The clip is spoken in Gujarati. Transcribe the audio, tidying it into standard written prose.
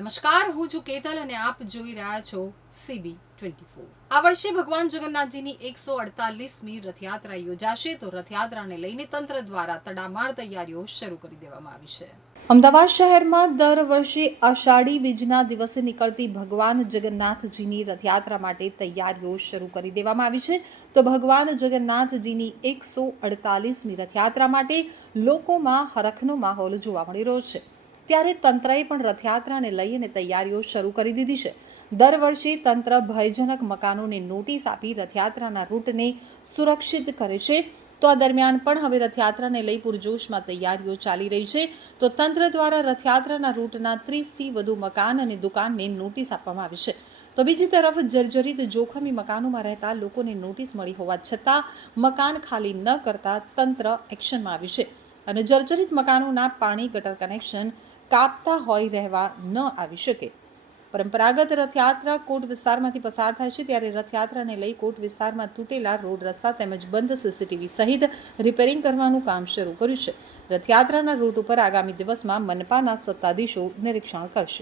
નમસ્કાર, હું છું કેતલ અને આપ જોઈ રહ્યા છો CB24। આ વર્ષે ભગવાન જગન્નાથજીની 148મી રથયાત્રા યોજાશે, તો રથયાત્રાને લઈને તંત્ર દ્વારા તડામાર તૈયારીઓ શરૂ કરી દેવામાં આવી છે। અમદાવાદ શહેરમાં દર વર્ષે અષાઢી બીજના દિવસે નીકળતી ભગવાન જગન્નાથજીની રથયાત્રા માટે તૈયારીઓ શરૂ કરી દેવામાં આવી છે। તો ભગવાન જગન્નાથજીની 148મી રથયાત્રા માટે લોકોમાં હરખનો માહોલ જોવા મળી રહ્યો છે। ત્યારે તંત્રએ પણ રથયાત્રાને લઈને તૈયારીઓ શરૂ કરી દીધી છે। દર વર્ષે તંત્ર ભયજનક મકાનોને નોટિસ આપી રથયાત્રાના રૂટને સુરક્ષિત કરે છે, તો આ દરમિયાન પણ હવે રથયાત્રાને લઈ પૂરજોશમાં તૈયારીઓ ચાલી રહી છે। તો તંત્ર દ્વારા રથયાત્રાના રૂટના 30થી વધુ મકાન અને દુકાનને નોટિસ આપવામાં આવી છે। તો બીજી તરફ જર્જરિત જોખમી મકાનોમાં રહેતા લોકોને નોટિસ મળી હોવા છતાં મકાન ખાલી ન કરતા તંત્ર એક્શનમાં આવ્યું છે અને જર્જરિત મકાનોના પાણી ગટર કનેક્શન કાપતા હોય રહેવા ન આવી શકે। પરંપરાગત રથયાત્રા કોટ વિસ્તારમાંથી પસાર થાય છે, ત્યારે રથયાત્રાને લઈ કોટ વિસ્તારમાં તૂટેલા રોડ રસ્તા તેમજ બંધ CCTV સહિત રિપેરિંગ કરવાનું કામ શરૂ કર્યું છે। રથયાત્રાના રૂટ ઉપર આગામી દિવસમાં મનપાના સત્તાધીશો નિરીક્ષણ કરશે।